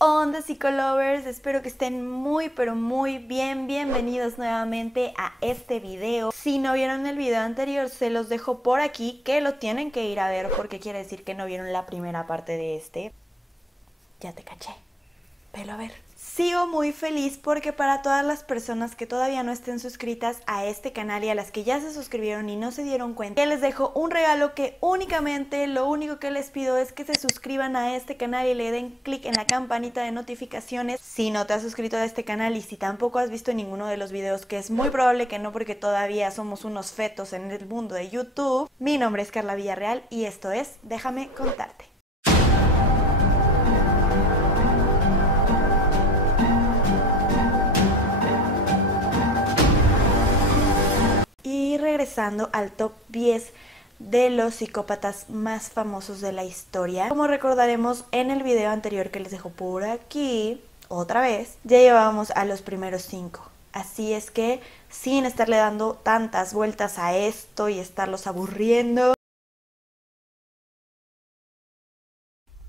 Onda psicolovers, espero que estén muy pero muy bien. Bienvenidos nuevamente a este video. Si no vieron el video anterior, se los dejo por aquí, que lo tienen que ir a ver porque quiere decir que no vieron la primera parte de este. Ya te caché, pero a ver. Sigo muy feliz porque para todas las personas que todavía no estén suscritas a este canal y a las que ya se suscribieron y no se dieron cuenta, les dejo un regalo que únicamente lo único que les pido es que se suscriban a este canal y le den clic en la campanita de notificaciones si no te has suscrito a este canal y si tampoco has visto ninguno de los videos, que es muy probable que no porque todavía somos unos fetos en el mundo de YouTube. Mi nombre es Carla Villarreal y esto es Déjame Contarte. Y regresando al top 10 de los psicópatas más famosos de la historia. Como recordaremos en el video anterior que les dejo por aquí, otra vez, ya llevábamos a los primeros 5. Así es que, sin estarle dando tantas vueltas a esto y estarlos aburriendo,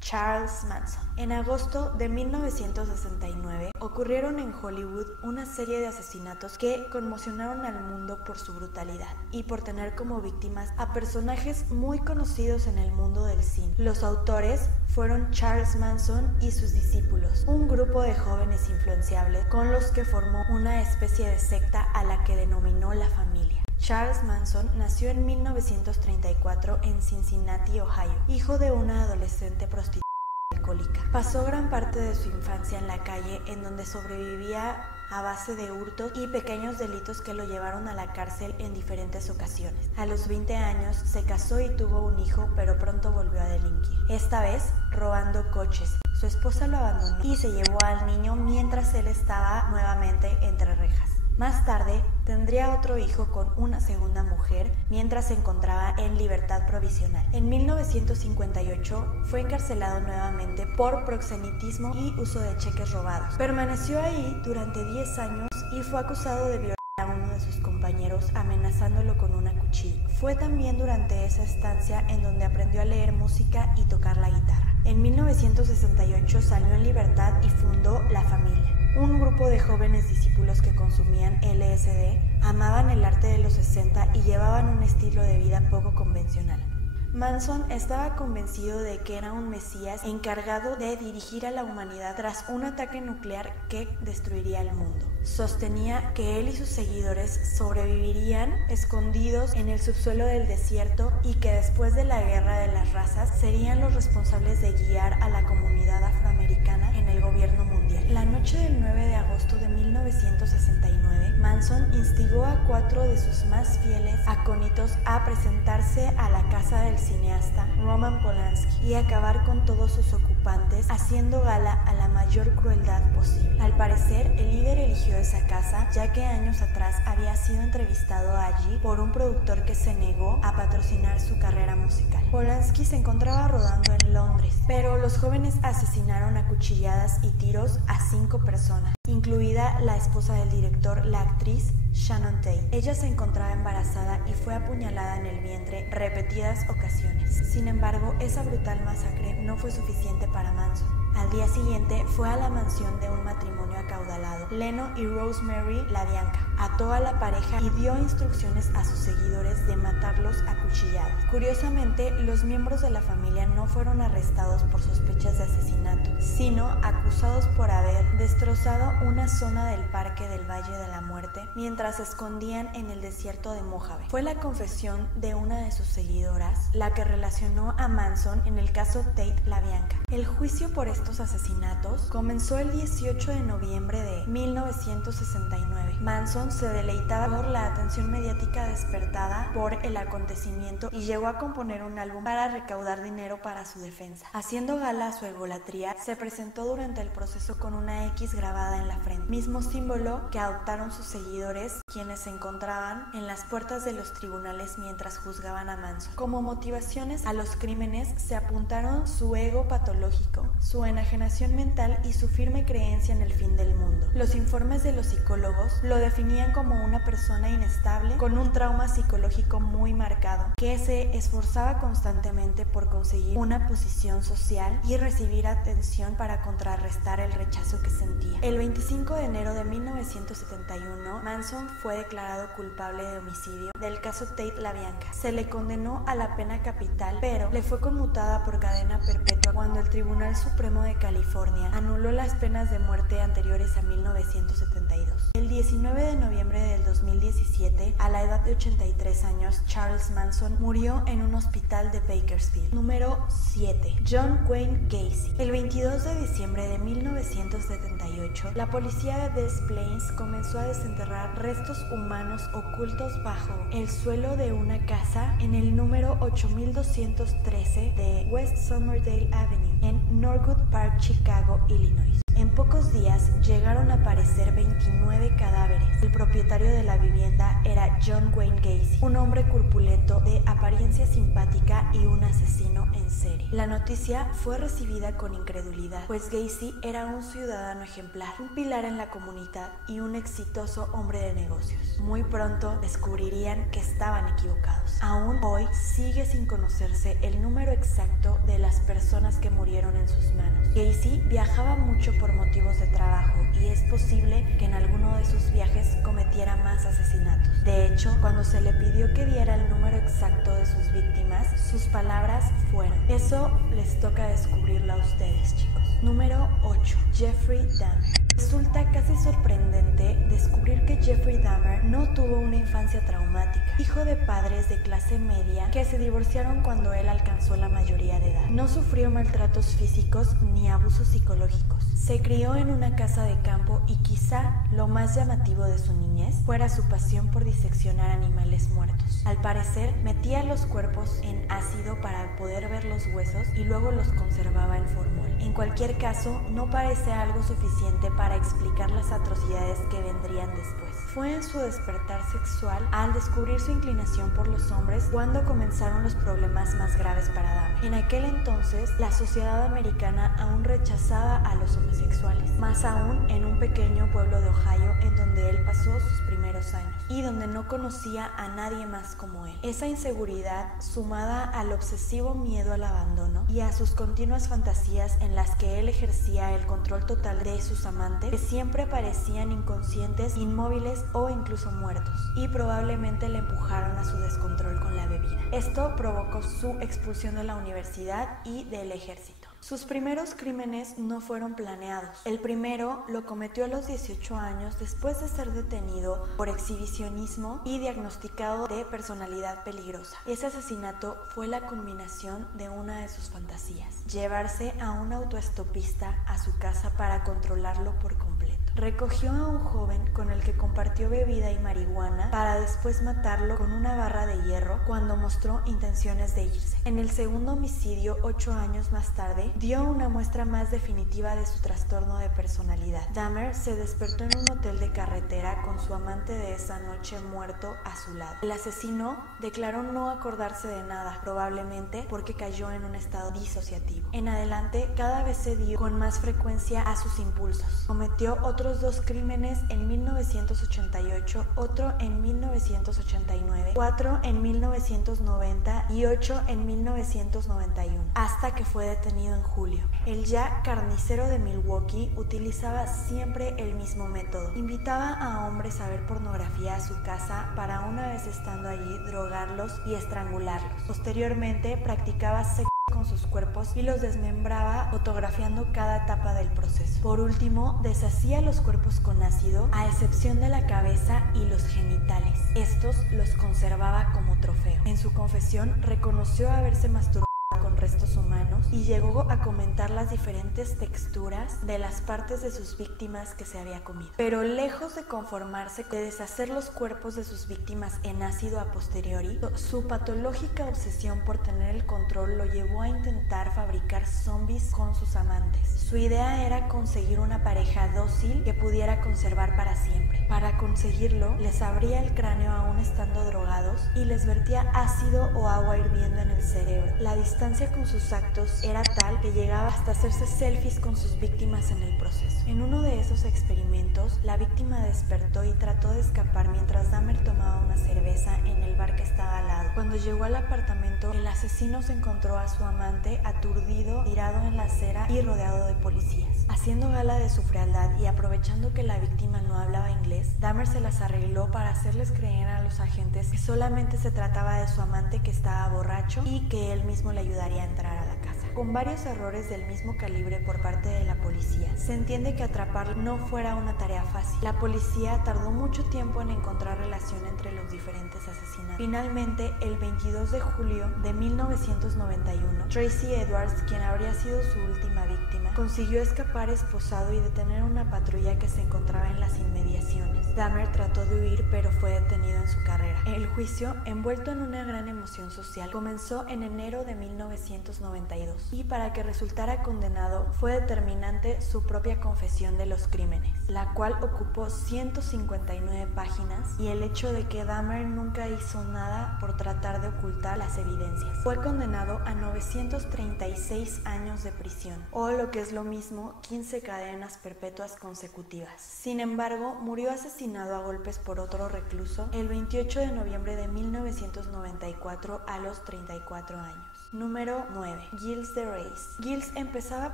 Charles Manson. En agosto de 1969 ocurrieron en Hollywood una serie de asesinatos que conmocionaron al mundo por su brutalidad y por tener como víctimas a personajes muy conocidos en el mundo del cine. Los autores fueron Charles Manson y sus discípulos, un grupo de jóvenes influenciables con los que formó una especie de secta a la que denominó la familia. Charles Manson nació en 1934 en Cincinnati, Ohio, hijo de una adolescente prostituta alcohólica. Pasó gran parte de su infancia en la calle, en donde sobrevivía a base de hurtos y pequeños delitos que lo llevaron a la cárcel en diferentes ocasiones. A los 20 años se casó y tuvo un hijo, pero pronto volvió a delinquir, esta vez robando coches. Su esposa lo abandonó y se llevó al niño mientras él estaba nuevamente entre rejas. Más tarde, tendría otro hijo con una segunda mujer mientras se encontraba en libertad provisional. En 1958 fue encarcelado nuevamente por proxenetismo y uso de cheques robados. Permaneció ahí durante 10 años y fue acusado de violar a uno de sus compañeros amenazándolo con una cuchilla. Fue también durante esa estancia en donde aprendió a leer música y tocar la guitarra. En 1968 salió en libertad y fundó La Familia, un grupo de jóvenes discípulos que consumían LSD, amaban el arte de los 60 y llevaban un estilo de vida poco convencional. Manson estaba convencido de que era un mesías encargado de dirigir a la humanidad tras un ataque nuclear que destruiría el mundo. Sostenía que él y sus seguidores sobrevivirían escondidos en el subsuelo del desierto y que después de la guerra de las razas serían los responsables de guiar a la comunidad afroamericana en el gobierno mundial. La noche del 9 de agosto de 1969, Manson instigó a 4 de sus más fieles acónitos a presentarse a la casa del cineasta Roman Polanski y acabar con todos sus ocupantes, haciendo gala a la mayor crueldad posible. Al parecer, el líder eligió esa casa ya que años atrás había sido entrevistado allí por un productor que se negó a patrocinar su carrera musical. Polanski se encontraba rodando en Londres, pero los jóvenes asesinaron a cuchilladas y tiros a 5 personas, incluida la esposa del director, la actriz Shannon Tate. Ella se encontraba embarazada y fue apuñalada en el vientre repetidas ocasiones. Sin embargo, esa brutal masacre no fue suficiente para Manson. Al día siguiente fue a la mansión de un matrimonio acaudalado, Leno y Rosemary LaBianca. Ató a la pareja y dio instrucciones a sus seguidores de matarlos a cuchilladas. Curiosamente, los miembros de la familia no fueron arrestados por sospechas de asesinato, sino acusados por haber destrozado una zona del Parque del Valle de la Muerte mientras se escondían en el desierto de Mojave. Fue la confesión de una de sus seguidoras la que relacionó a Manson en el caso Tate LaBianca. El juicio por estos asesinatos comenzó el 18 de noviembre de 1969. Manson se deleitaba por la atención mediática despertada por el acontecimiento y llegó a componer un álbum para recaudar dinero para su defensa. Haciendo gala a su egolatría, se presentó durante el proceso con una X grabada en la frente, mismo símbolo que adoptaron sus seguidores, quienes se encontraban en las puertas de los tribunales mientras juzgaban a Manson. Como motivaciones a los crímenes se apuntaron su ego patológico, su enajenación mental y su firme creencia en el fin del mundo. Los informes de los psicólogos lo definían como una persona inestable con un trauma psicológico muy marcado, que se esforzaba constantemente por conseguir una posición social y recibir atención para contrarrestar el rechazo que sentía. El 25 de enero de 1971, Manson fue declarado culpable de homicidio del caso Tate LaBianca. Se le condenó a la pena capital, pero le fue conmutada por cadena perpetua cuando el Tribunal Supremo de California anuló las penas de muerte anteriores a 1972. El 19 de noviembre del 2017, a la edad de 83 años, Charles Manson murió en un hospital de Bakersfield. Número 7. John Wayne Gacy. El 22 de diciembre de 1978, la policía de Des Plaines comenzó a desenterrar restos humanos ocultos bajo el suelo de una casa en el número 8213 de West Somerdale Avenue, en Norwood Park, Chicago, Illinois. En pocos días llegaron a aparecer 29 cadáveres. El propietario de la vivienda era John Wayne Gacy, un hombre corpulento de apariencia simpática y un asesino en serie. La noticia fue recibida con incredulidad, pues Gacy era un ciudadano ejemplar, un pilar en la comunidad y un exitoso hombre de negocios. Muy pronto descubrirían que estaban equivocados. Aún hoy sigue sin conocerse el número exacto de las personas que murieron en sus manos. Gacy viajaba mucho por motivos de trabajo y es posible que en alguno de sus viajes cometiera más asesinatos. De hecho, cuando se le pidió que diera el número exacto de sus víctimas, sus palabras fueron: eso les toca descubrirlo a ustedes, chicos. Número 8. Jeffrey Dahmer. Resulta casi sorprendente descubrir que Jeffrey Dahmer no tuvo una infancia traumática. Hijo de padres de clase media que se divorciaron cuando él alcanzó la mayoría de edad. No sufrió maltratos físicos ni abusos psicológicos. Se crió en una casa de campo y quizá lo más llamativo de su niñez fuera su pasión por diseccionar animales muertos. Al parecer, metía los cuerpos en ácido para poder ver los huesos y luego los conservaba en formol. En cualquier caso, no parece algo suficiente para explicar las atrocidades que vendrían después. Fue en su despertar sexual, al descubrir su inclinación por los hombres, cuando comenzaron los problemas más graves para Dahmer. En aquel entonces, la sociedad americana aún rechazaba a los homosexuales, más aún en un pequeño pueblo de Ohio en donde él pasó sus primeros años y donde no conocía a nadie más como él. Esa inseguridad, sumada al obsesivo miedo al abandono y a sus continuas fantasías en las que él ejercía el control total de sus amantes, que siempre parecían inconscientes, inmóviles o incluso muertos, y probablemente le empujaron a su descontrol con la bebida. Esto provocó su expulsión de la universidad y del ejército. Sus primeros crímenes no fueron planeados. El primero lo cometió a los 18 años después de ser detenido por exhibicionismo y diagnosticado de personalidad peligrosa. Ese asesinato fue la culminación de una de sus fantasías: llevarse a un autoestopista a su casa para controlarlo por completo. Recogió a un joven con el que compartió bebida y marihuana para después matarlo con una barra de hierro cuando mostró intenciones de irse. En el segundo homicidio, 8 años más tarde, dio una muestra más definitiva de su trastorno de personalidad. Dahmer se despertó en un hotel de carretera con su amante de esa noche muerto a su lado. El asesino declaró no acordarse de nada, probablemente porque cayó en un estado disociativo. En adelante, cada vez se dio con más frecuencia a sus impulsos. Cometió otros 2 crímenes en 1988, otro en 1989, 4 en 1990 y 8 en 1991, hasta que fue detenido en julio. El ya carnicero de Milwaukee utilizaba siempre el mismo método. Invitaba a hombres a ver pornografía a su casa para, una vez estando allí, drogarlos y estrangularlos. Posteriormente practicaba sexo con sus cuerpos y los desmembraba, fotografiando cada etapa del proceso. Por último, deshacía los cuerpos con ácido, a excepción de la cabeza y los genitales. Estos los conservaba como trofeo. En su confesión reconoció haberse masturbado con restos humanos y llegó a comentar las diferentes texturas de las partes de sus víctimas que se había comido. Pero lejos de conformarse de deshacer los cuerpos de sus víctimas en ácido a posteriori, su patológica obsesión por tener el control lo llevó a intentar fabricar zombies con sus amantes. Su idea era conseguir una pareja dócil que pudiera conservar para siempre. Para conseguirlo, les abría el cráneo aún estando drogados y les vertía ácido o agua hirviendo en el cerebro. La distancia con sus actos Giles era tal que llegaba hasta hacerse selfies con sus víctimas en el proceso. En uno de esos experimentos, la víctima despertó y trató de escapar mientras Dahmer tomaba una cerveza en el bar que estaba al lado. Cuando llegó al apartamento, el asesino se encontró a su amante aturdido, tirado en la acera y rodeado de policías. Haciendo gala de su frialdad y aprovechando que la víctima no hablaba inglés, Dahmer se las arregló para hacerles creer a los agentes que solamente se trataba de su amante que estaba borracho y que él mismo le ayudaría a entrar a la casa. Con varios errores del mismo calibre por parte de la policía, se entiende que atraparlo no fuera una tarea fácil. La policía tardó mucho tiempo en encontrar relación entre los diferentes asesinatos. Finalmente, el 22 de julio de 1991, Tracy Edwards, quien habría sido su última víctima, consiguió escapar esposado y detener una patrulla que se encontraba en las inmediaciones. Dahmer trató de huir, pero fue detenido en su carrera. El juicio, envuelto en una gran emoción social, comenzó en enero de 1992 y para que resultara condenado fue determinante su propia confesión de los crímenes, la cual ocupó 159 páginas, y el hecho de que Dahmer nunca hizo nada por tratar de ocultar las evidencias. Fue condenado a 936 años de prisión, o lo que es lo mismo, 15 cadenas perpetuas consecutivas. Sin embargo, murió asesinado a golpes por otro recluso el 28 de noviembre de 1994 a los 34 años. Número 9. Giles de Rhys. Giles empezaba a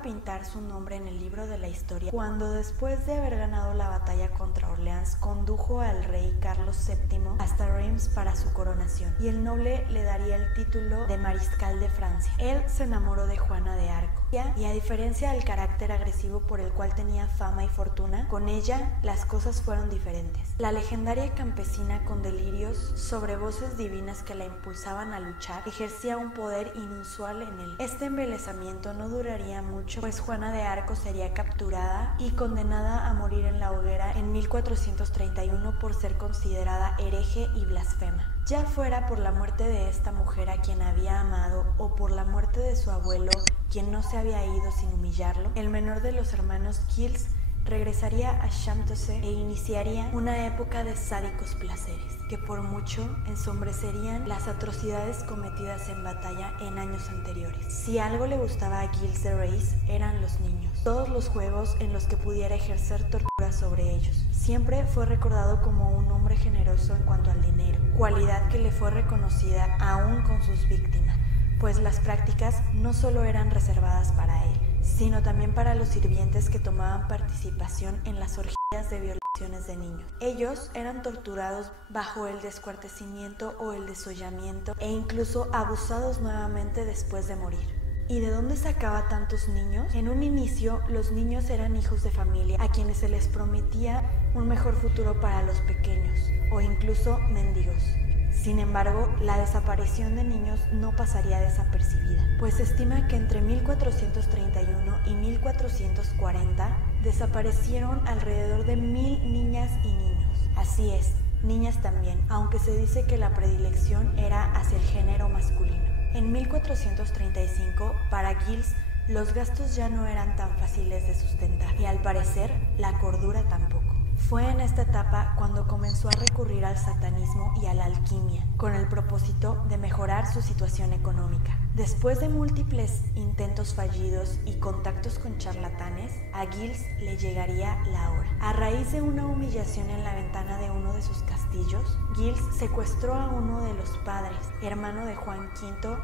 pintar su nombre en el libro de la historia cuando, después de haber ganado la batalla contra Orleans, condujo al rey Carlos VII hasta Reims para su coronación, y el noble le daría el título de mariscal de Francia. Él se enamoró de Juana de Arco, y a diferencia del carácter agresivo por el cual tenía fama y fortuna, con ella las cosas fueron diferentes. La legendaria campesina con delirios sobre voces divinas que la impulsaban a luchar ejercía un poder inusual en él. Este embelesamiento no duraría mucho, pues Juana de Arco sería capturada y condenada a morir en la hoguera en 1431 por ser considerada hereje y blasfema. Ya fuera por la muerte de esta mujer a quien había amado o por la muerte de su abuelo, quien no se había ido sin humillarlo, el menor de los hermanos Giles regresaría a Champtocé e iniciaría una época de sádicos placeres que por mucho ensombrecerían las atrocidades cometidas en batalla en años anteriores. Si algo le gustaba a Giles de Rhys eran los niños, todos los juegos en los que pudiera ejercer tortura sobre ellos. Siempre fue recordado como un hombre generoso en cuanto al dinero, cualidad que le fue reconocida aún con sus víctimas, pues las prácticas no solo eran reservadas para él, sino también para los sirvientes que tomaban participación en las orgías de violaciones de niños. Ellos eran torturados bajo el descuartecimiento o el desollamiento e incluso abusados nuevamente después de morir. ¿Y de dónde sacaba tantos niños? En un inicio, los niños eran hijos de familia a quienes se les prometía un mejor futuro para los pequeños, o incluso mendigos. Sin embargo, la desaparición de niños no pasaría desapercibida, pues se estima que entre 1431 y 1440 desaparecieron alrededor de 1000 niñas y niños. Así es, niñas también, aunque se dice que la predilección era hacia el género masculino. En 1435, para Giles, los gastos ya no eran tan fáciles de sustentar, y al parecer, la cordura tampoco. Fue en esta etapa cuando comenzó a recurrir al satanismo y a la alquimia, con el propósito de mejorar su situación económica. Después de múltiples intentos fallidos y contactos con charlatanes, a Giles le llegaría la hora. A raíz de una humillación en la ventana de uno de sus castillos, Giles secuestró a uno de los padres, hermano de Juan V,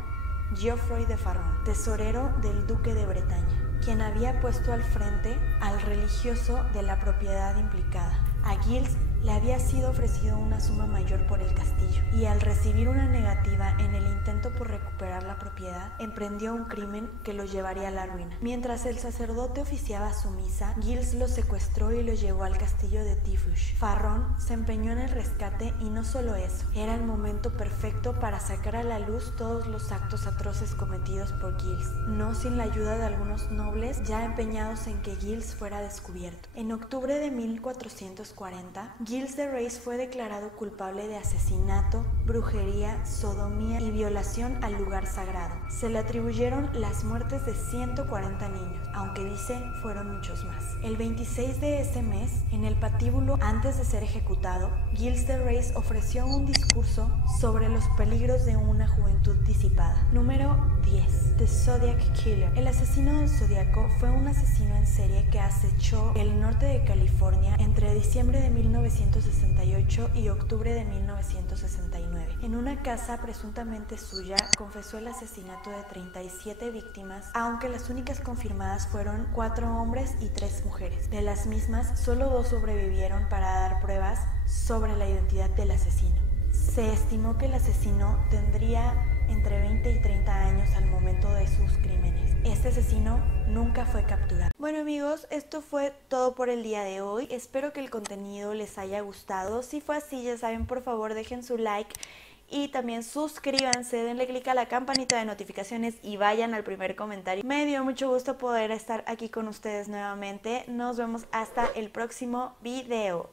Geoffroy de Farron, tesorero del duque de Bretaña, quien había puesto al frente al religioso de la propiedad implicada. A Giles le había sido ofrecido una suma mayor por el castillo, y al recibir una negativa en el intento por recuperar la propiedad, emprendió un crimen que lo llevaría a la ruina. Mientras el sacerdote oficiaba su misa, Giles lo secuestró y lo llevó al castillo de Typhus. Farron se empeñó en el rescate, y no solo eso, era el momento perfecto para sacar a la luz todos los actos atroces cometidos por Giles, no sin la ayuda de algunos nobles ya empeñados en que Giles fuera descubierto. En octubre de 1440, Giles de Reyes fue declarado culpable de asesinato, brujería, sodomía y violación al lugar sagrado. Se le atribuyeron las muertes de 140 niños, aunque dice fueron muchos más. El 26 de ese mes, en el patíbulo antes de ser ejecutado, Giles de Reyes ofreció un discurso sobre los peligros de una juventud disipada. Número 10. The Zodiac Killer. El asesino del Zodíaco fue un asesino en serie que acechó el norte de California entre diciembre de 1968 y octubre de 1969. En una casa presuntamente suya, confesó el asesinato de 37 víctimas, aunque las únicas confirmadas fueron 4 hombres y 3 mujeres. De las mismas, solo 2 sobrevivieron para dar pruebas sobre la identidad del asesino. Se estimó que el asesino tendría entre 20 y 30 años al momento de sus crímenes. Este asesino nunca fue capturado. Bueno amigos, esto fue todo por el día de hoy. Espero que el contenido les haya gustado. Si fue así, ya saben, por favor dejen su like y también suscríbanse, denle click a la campanita de notificaciones y vayan al primer comentario. Me dio mucho gusto poder estar aquí con ustedes nuevamente. Nos vemos hasta el próximo video.